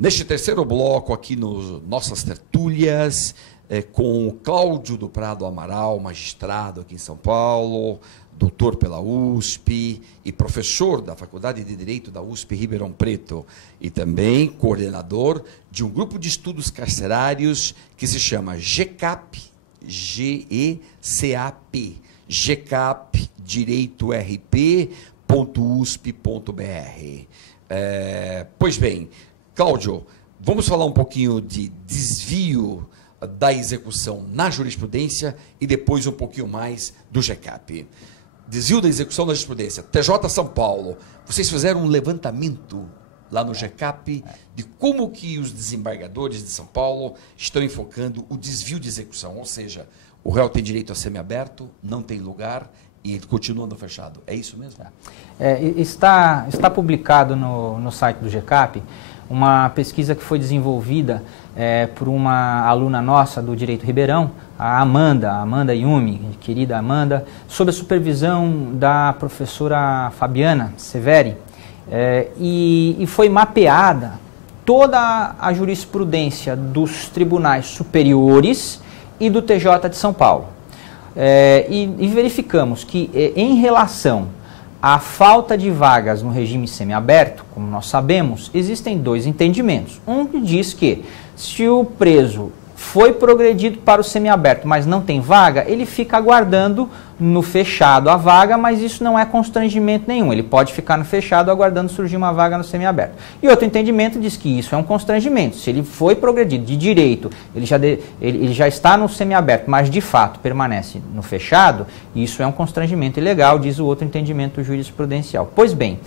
Neste terceiro bloco aqui no Nossas Tertúlias, com o Cláudio do Prado Amaral, magistrado aqui em São Paulo, doutor pela USP e professor da Faculdade de Direito da USP Ribeirão Preto e também coordenador de um grupo de estudos carcerários que se chama GECAP, G-E-C-A-P, GECAP Direito RP.usp.br. Pois bem, Cláudio, vamos falar um pouquinho de desvio da execução na jurisprudência e depois um pouquinho mais do GECAP. Desvio da execução na jurisprudência. TJ São Paulo, vocês fizeram um levantamento lá no GECAP de como que os desembargadores de São Paulo estão enfocando o desvio de execução, ou seja, o réu tem direito a semiaberto, não tem lugar e ele continua no fechado. É isso mesmo? Está publicado no site do GECAP uma pesquisa que foi desenvolvida por uma aluna nossa do Direito Ribeirão, a Amanda Yumi, querida Amanda, sob a supervisão da professora Fabiana Severi, e foi mapeada toda a jurisprudência dos tribunais superiores e do TJ de São Paulo. E verificamos que, em relação à falta de vagas no regime semiaberto, como nós sabemos, existem dois entendimentos. Um que diz que, se o preso foi progredido para o semiaberto, mas não tem vaga, ele fica aguardando no fechado a vaga, mas isso não é constrangimento nenhum. Ele pode ficar no fechado aguardando surgir uma vaga no semiaberto. E outro entendimento diz que isso é um constrangimento. Se ele foi progredido de direito, ele já está no semiaberto, mas de fato permanece no fechado, isso é um constrangimento ilegal, diz o outro entendimento jurisprudencial. Pois bem,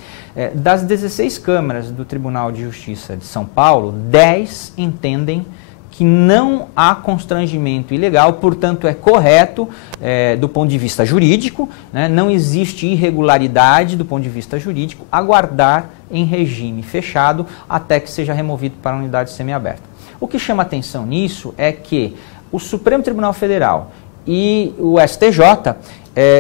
das 16 câmaras do Tribunal de Justiça de São Paulo, 10 entendem que não há constrangimento ilegal, portanto é correto do ponto de vista jurídico, né, não existe irregularidade do ponto de vista jurídico, aguardar em regime fechado até que seja removido para a unidade semiaberta. O que chama atenção nisso é que o Supremo Tribunal Federal e o STJ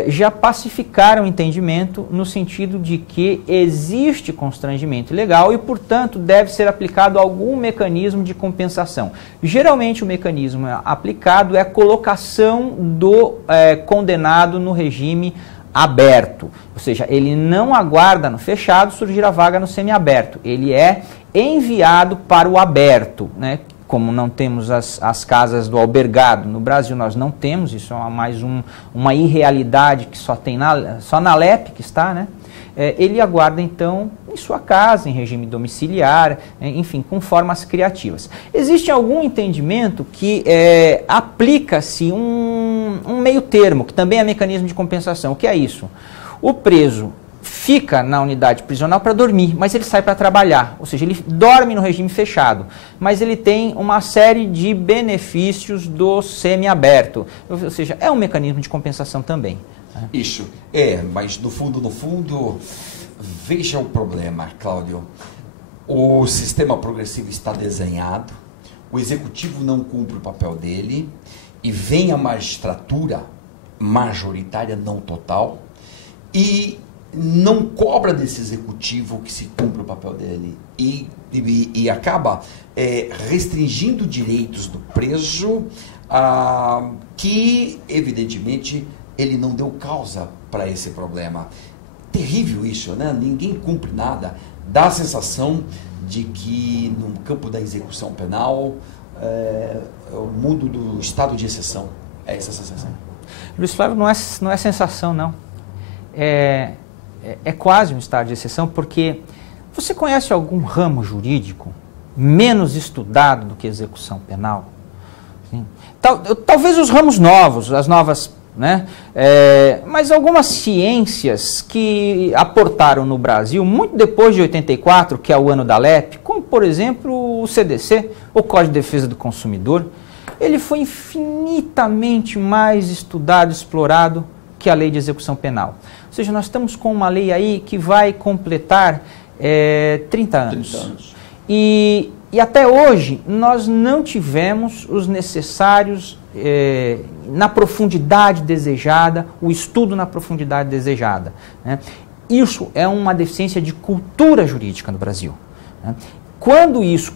já pacificaram o entendimento no sentido de que existe constrangimento ilegal e, portanto, deve ser aplicado algum mecanismo de compensação. Geralmente, o mecanismo aplicado é a colocação do condenado no regime aberto, ou seja, ele não aguarda no fechado surgir a vaga no semiaberto, ele é enviado para o aberto, né? Como não temos as casas do albergado no Brasil, nós não temos, isso é mais uma irrealidade que só na LEP que está, né? Ele aguarda então em sua casa, em regime domiciliar, enfim, com formas criativas. Existe algum entendimento que aplica-se um meio termo, que também é mecanismo de compensação. O que é isso? O preso fica na unidade prisional para dormir, mas ele sai para trabalhar, ou seja, ele dorme no regime fechado, mas ele tem uma série de benefícios do semiaberto, ou seja, é um mecanismo de compensação também. Isso, mas no fundo, veja o problema, Cláudio. O sistema progressivo está desenhado, o executivo não cumpre o papel dele, e vem a magistratura majoritária, não total, e não cobra desse executivo que se cumpre o papel dele e acaba restringindo direitos do preso que, evidentemente, ele não deu causa para esse problema. Terrível isso, né? Ninguém cumpre nada. Dá a sensação de que no campo da execução penal o mundo do estado de exceção. É essa a sensação. Luiz Flávio, não é sensação, não. É quase um estado de exceção, porque você conhece algum ramo jurídico menos estudado do que execução penal? Sim. Talvez os ramos novos, as novas, né? Mas algumas ciências que aportaram no Brasil, muito depois de 84, que é o ano da LEP, como, por exemplo, o CDC, o Código de Defesa do Consumidor, ele foi infinitamente mais estudado, explorado que a lei de execução penal. Ou seja, nós estamos com uma lei aí que vai completar 30 anos. 30 anos. E até hoje nós não tivemos os necessários, na profundidade desejada, o estudo na profundidade desejada, né? Isso é uma deficiência de cultura jurídica no Brasil, né? Quando isso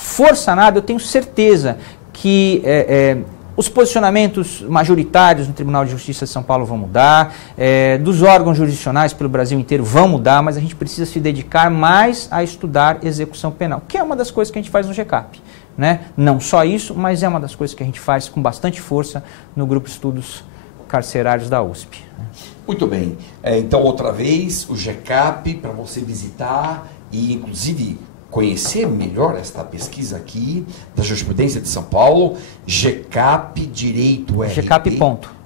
força nada, eu tenho certeza que os posicionamentos majoritários no Tribunal de Justiça de São Paulo vão mudar, dos órgãos jurisdicionais pelo Brasil inteiro vão mudar, mas a gente precisa se dedicar mais a estudar execução penal, que é uma das coisas que a gente faz no GCAP. Né? Não só isso, mas é uma das coisas que a gente faz com bastante força no Grupo de Estudos Carcerários da USP. Muito bem. Então, outra vez, o GCAP, para você visitar e, inclusive, conhecer melhor esta pesquisa aqui da Jurisprudência de São Paulo, GCAP Direito RP.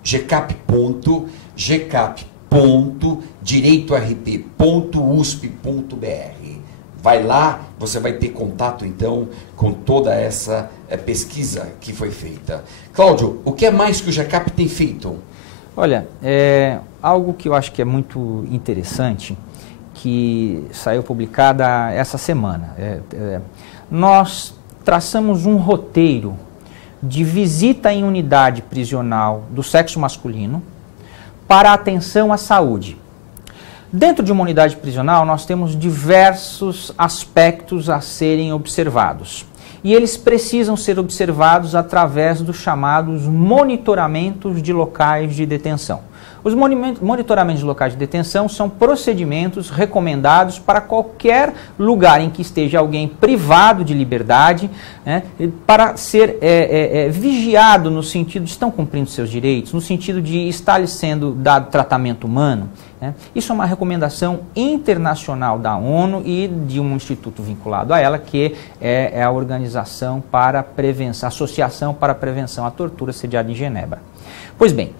GCAP.direitorp.usp.br. Vai lá, você vai ter contato, então, com toda essa pesquisa que foi feita. Cláudio, o que é mais que o GCAP tem feito? Olha, algo que eu acho que é muito interessante, que saiu publicada essa semana. Nós traçamos um roteiro de visita em unidade prisional do sexo masculino para atenção à saúde. Dentro de uma unidade prisional, nós temos diversos aspectos a serem observados. E eles precisam ser observados através dos chamados monitoramentos de locais de detenção. Os monitoramentos de locais de detenção são procedimentos recomendados para qualquer lugar em que esteja alguém privado de liberdade, né, para ser vigiado no sentido de estão cumprindo seus direitos, no sentido de estar lhe sendo dado tratamento humano. Né. Isso é uma recomendação internacional da ONU e de um instituto vinculado a ela, que é a Organização para a Prevenção, Associação para a Prevenção à Tortura, sediada em Genebra. Pois bem,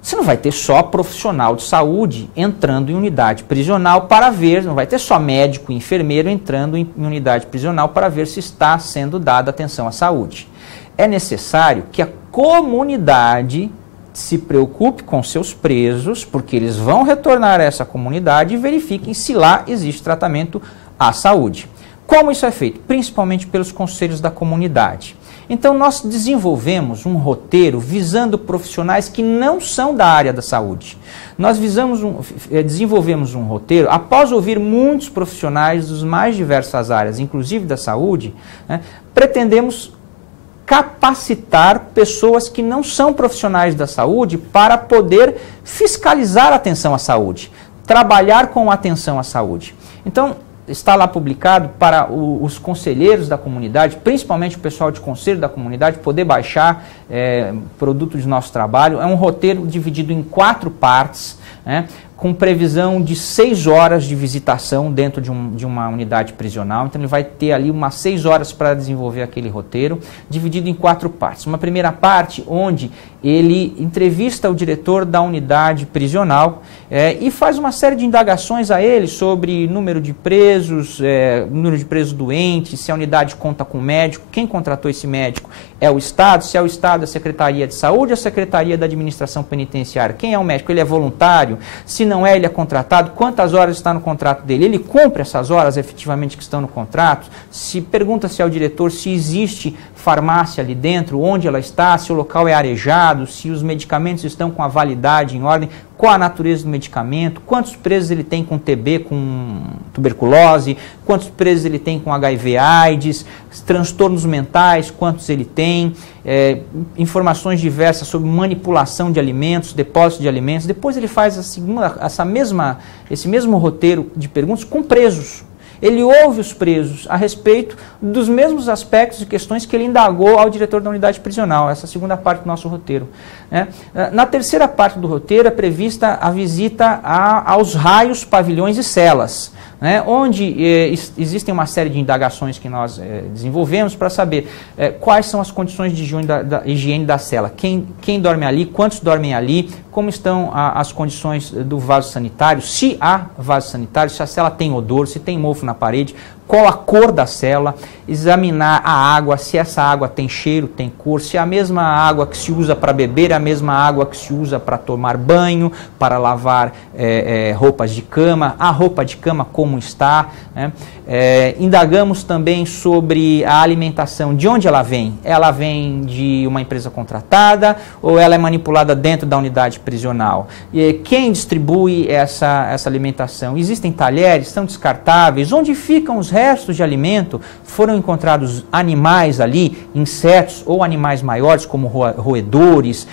você não vai ter só profissional de saúde entrando em unidade prisional para ver, não vai ter só médico e enfermeiro entrando em unidade prisional para ver se está sendo dada atenção à saúde. É necessário que a comunidade se preocupe com seus presos, porque eles vão retornar a essa comunidade e verifiquem se lá existe tratamento à saúde. Como isso é feito? Principalmente pelos conselhos da comunidade. Então, nós desenvolvemos um roteiro visando profissionais que não são da área da saúde. Nós desenvolvemos um roteiro, após ouvir muitos profissionais dos mais diversas áreas, inclusive da saúde, né, pretendemos capacitar pessoas que não são profissionais da saúde para poder fiscalizar a atenção à saúde, trabalhar com atenção à saúde. Então, está lá publicado para os conselheiros da comunidade, principalmente o pessoal de conselho da comunidade, poder baixar produto de nosso trabalho. É um roteiro dividido em 4 partes, né, com previsão de 6 horas de visitação dentro de uma unidade prisional. Então ele vai ter ali umas 6 horas para desenvolver aquele roteiro, dividido em 4 partes. Uma primeira parte onde ele entrevista o diretor da unidade prisional e faz uma série de indagações a ele sobre número de presos doentes, se a unidade conta com médico, quem contratou esse médico é o Estado, se é o Estado, a Secretaria de Saúde, a Secretaria da Administração Penitenciária, quem é o médico, ele é voluntário, se não é, ele é contratado, quantas horas está no contrato dele, ele cumpre essas horas efetivamente que estão no contrato, se pergunta-se ao diretor se existe farmácia ali dentro, onde ela está, se o local é arejado, se os medicamentos estão com a validade em ordem, qual a natureza do medicamento, quantos presos ele tem com TB, com tuberculose, quantos presos ele tem com HIV/AIDS, transtornos mentais, quantos ele tem, informações diversas sobre manipulação de alimentos, depósito de alimentos. Depois ele faz esse mesmo roteiro de perguntas com presos. Ele ouve os presos a respeito dos mesmos aspectos e questões que ele indagou ao diretor da unidade prisional, essa segunda parte do nosso roteiro. Né? Na terceira parte do roteiro é prevista a visita aos raios, pavilhões e celas, né? Onde existem uma série de indagações que nós desenvolvemos para saber quais são as condições de higiene da cela, quem dorme ali, quantos dormem ali, como estão as condições do vaso sanitário, se há vaso sanitário, se a cela tem odor, se tem mofo na parede, qual a cor da cela, examinar a água, se essa água tem cheiro, tem cor, se é a mesma água que se usa para beber, é a mesma água que se usa para tomar banho, para lavar roupas de cama, a roupa de cama como está, né? Indagamos também sobre a alimentação, de onde ela vem de uma empresa contratada ou ela é manipulada dentro da unidade prisional? E quem distribui essa alimentação? Existem talheres? São descartáveis? Onde ficam os restos de alimento? Foram encontrados animais ali, insetos ou animais maiores, como roedores,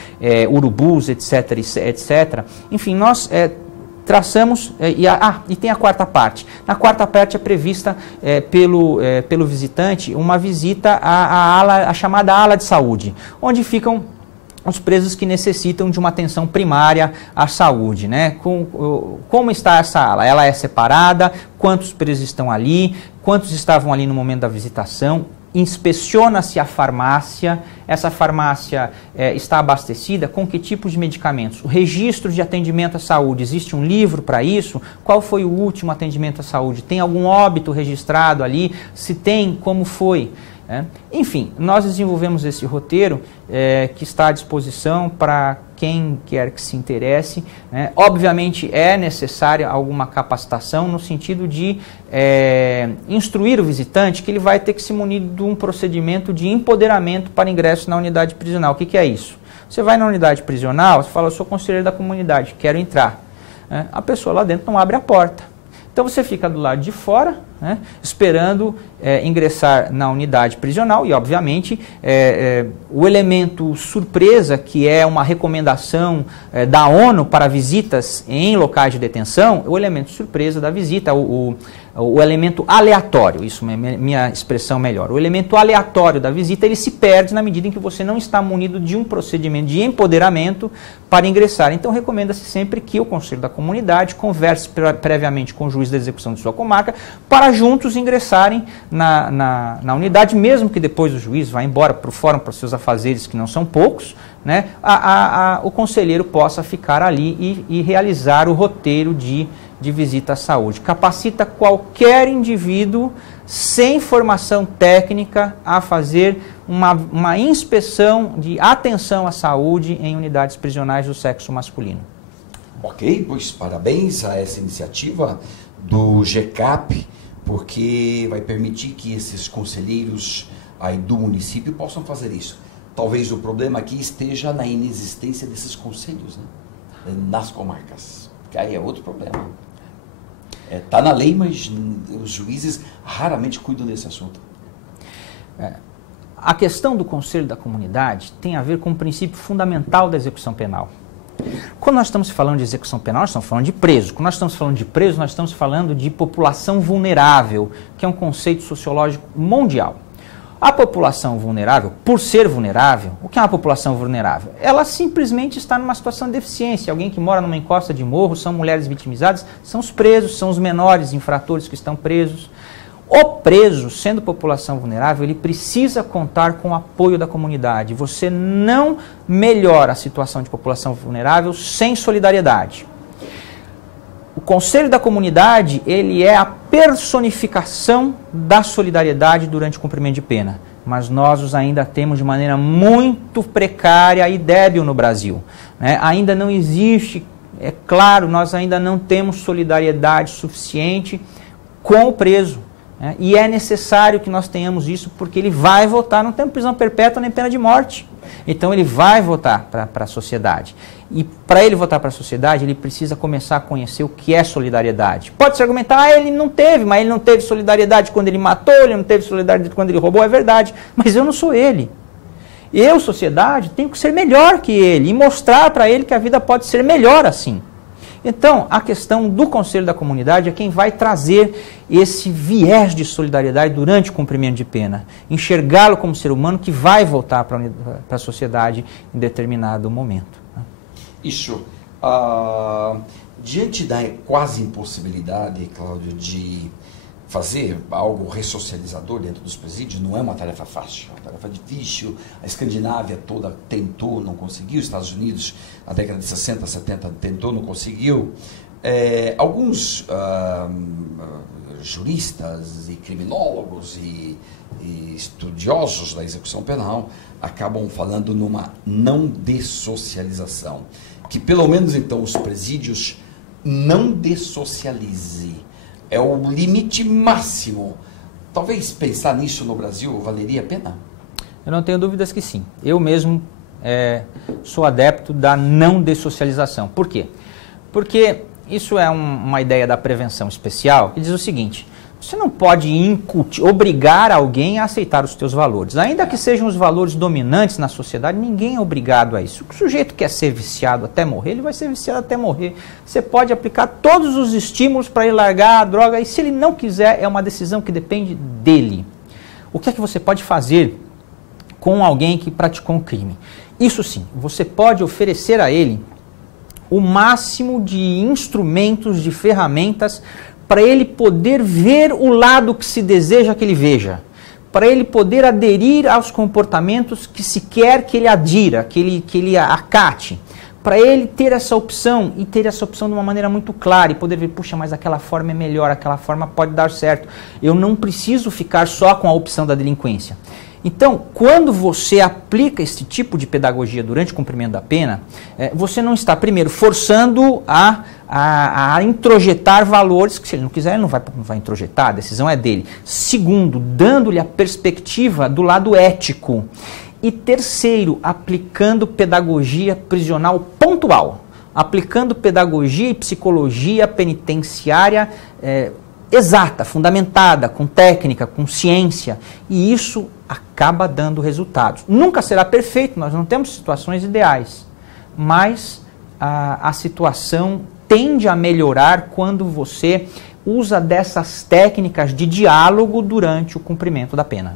urubus, etc, etc. Enfim, nós traçamos, e tem a quarta parte. Na quarta parte é prevista pelo visitante uma visita à chamada ala de saúde, onde ficam os presos que necessitam de uma atenção primária à saúde, né? Como está essa ala? Ela é separada? Quantos presos estão ali? Quantos estavam ali no momento da visitação? Inspeciona-se a farmácia, essa farmácia está abastecida com que tipo de medicamentos? O registro de atendimento à saúde, existe um livro para isso? Qual foi o último atendimento à saúde? Tem algum óbito registrado ali? Se tem, como foi? Enfim, nós desenvolvemos esse roteiro que está à disposição para quem quer que se interesse. Obviamente é necessária alguma capacitação no sentido de instruir o visitante que ele vai ter que se munir de um procedimento de empoderamento para ingresso na unidade prisional. O que é isso? Você vai na unidade prisional, você fala, eu sou conselheiro da comunidade, quero entrar. A pessoa lá dentro não abre a porta. Então você fica do lado de fora, esperando ingressar na unidade prisional e, obviamente, o elemento surpresa, que é uma recomendação da ONU para visitas em locais de detenção, o elemento surpresa da visita, o elemento aleatório, isso é minha expressão melhor, o elemento aleatório da visita, ele se perde na medida em que você não está munido de um procedimento de empoderamento para ingressar. Então recomenda-se sempre que o Conselho da Comunidade converse previamente com o juiz da execução de sua comarca para juntos ingressarem na unidade, mesmo que depois o juiz vá embora para o fórum para os seus afazeres, que não são poucos, o conselheiro possa ficar ali e realizar o roteiro de visita à saúde. Capacita qualquer indivíduo sem formação técnica a fazer uma inspeção de atenção à saúde em unidades prisionais do sexo masculino. Ok, pois parabéns a essa iniciativa do GECAP, porque vai permitir que esses conselheiros aí do município possam fazer isso. Talvez o problema aqui esteja na inexistência desses conselhos, nas comarcas, que aí é outro problema. Está na lei, mas os juízes raramente cuidam desse assunto. A questão do Conselho da Comunidade tem a ver com o princípio fundamental da execução penal. Quando nós estamos falando de execução penal, nós estamos falando de preso. Quando nós estamos falando de preso, nós estamos falando de população vulnerável, que é um conceito sociológico mundial. A população vulnerável, por ser vulnerável, o que é uma população vulnerável? Ela simplesmente está numa situação de deficiência. Alguém que mora numa encosta de morro, são mulheres vitimizadas, são os presos, são os menores infratores que estão presos. O preso, sendo população vulnerável, ele precisa contar com o apoio da comunidade. Você não melhora a situação de população vulnerável sem solidariedade. O Conselho da Comunidade, ele é a personificação da solidariedade durante o cumprimento de pena. Mas nós os ainda temos de maneira muito precária e débil no Brasil. Ainda não existe, é claro, nós ainda não temos solidariedade suficiente com o preso. E é necessário que nós tenhamos isso, porque ele vai voltar, não tem prisão perpétua nem pena de morte. Então ele vai voltar para a sociedade. E para ele voltar para a sociedade, ele precisa começar a conhecer o que é solidariedade. Pode-se argumentar, ele não teve, mas ele não teve solidariedade quando ele matou, ele não teve solidariedade quando ele roubou, é verdade. Mas eu não sou ele. Eu, sociedade, tenho que ser melhor que ele e mostrar para ele que a vida pode ser melhor assim. Então, a questão do Conselho da Comunidade é quem vai trazer esse viés de solidariedade durante o cumprimento de pena. Enxergá-lo como ser humano que vai voltar para a sociedade em determinado momento. Isso. Diante da quase impossibilidade, Cláudio, de fazer algo ressocializador dentro dos presídios, não é uma tarefa fácil, é uma tarefa difícil. A Escandinávia toda tentou, não conseguiu. Os Estados Unidos, na década de 60, 70, tentou, não conseguiu. Alguns juristas e criminólogos e estudiosos da execução penal acabam falando numa não dessocialização. Que pelo menos então os presídios não dessocializem. É o limite máximo. Talvez pensar nisso no Brasil valeria a pena? Eu não tenho dúvidas que sim. Eu mesmo sou adepto da não dessocialização. Por quê? Porque isso é uma ideia da prevenção especial que diz o seguinte: você não pode obrigar alguém a aceitar os teus valores. Ainda que sejam os valores dominantes na sociedade, ninguém é obrigado a isso. O sujeito quer ser viciado até morrer, ele vai ser viciado até morrer. Você pode aplicar todos os estímulos para ele largar a droga, e se ele não quiser, é uma decisão que depende dele. O que é que você pode fazer com alguém que praticou um crime? Isso sim, você pode oferecer a ele o máximo de instrumentos, de ferramentas, para ele poder ver o lado que se deseja que ele veja, para ele poder aderir aos comportamentos que se quer que ele adira, que ele acate, para ele ter essa opção, e ter essa opção de uma maneira muito clara, e poder ver, puxa, mas aquela forma é melhor, aquela forma pode dar certo, eu não preciso ficar só com a opção da delinquência. Então, quando você aplica esse tipo de pedagogia durante o cumprimento da pena, você não está, primeiro, forçando a introjetar valores, que se ele não quiser, ele não vai introjetar, a decisão é dele. Segundo, dando-lhe a perspectiva do lado ético. E terceiro, aplicando pedagogia prisional pontual, aplicando pedagogia e psicologia penitenciária exata, fundamentada, com técnica, com ciência, e isso acaba dando resultados. Nunca será perfeito, nós não temos situações ideais, mas a situação tende a melhorar quando você usa dessas técnicas de diálogo durante o cumprimento da pena.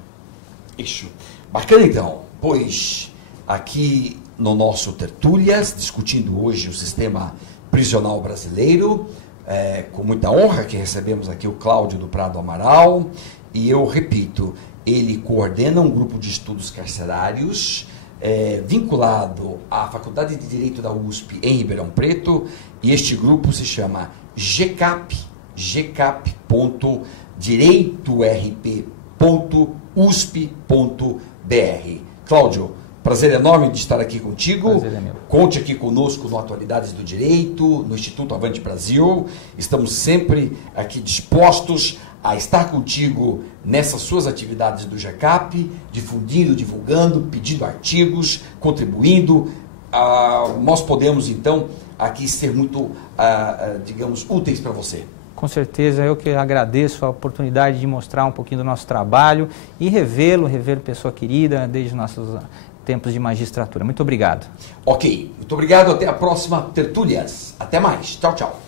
Isso. Bacana então, pois aqui no nosso Tertúlias, discutindo hoje o sistema prisional brasileiro, com muita honra que recebemos aqui o Cláudio do Prado Amaral, e eu repito, ele coordena um grupo de estudos carcerários vinculado à Faculdade de Direito da USP em Ribeirão Preto, e este grupo se chama gcap.direitorp.usp.br. Cláudio, prazer enorme de estar aqui contigo. Prazer é meu. Conte aqui conosco no Atualidades do Direito, no Instituto Avante Brasil. Estamos sempre aqui dispostos a estar contigo nessas suas atividades do GCAP, difundindo, divulgando, pedindo artigos, contribuindo. Nós podemos, então, aqui ser muito, digamos, úteis para você. Com certeza, eu que agradeço a oportunidade de mostrar um pouquinho do nosso trabalho e rever pessoa querida desde nossos tempos de magistratura. Muito obrigado. Ok, muito obrigado. Até a próxima Tertúlias. Até mais. Tchau, tchau.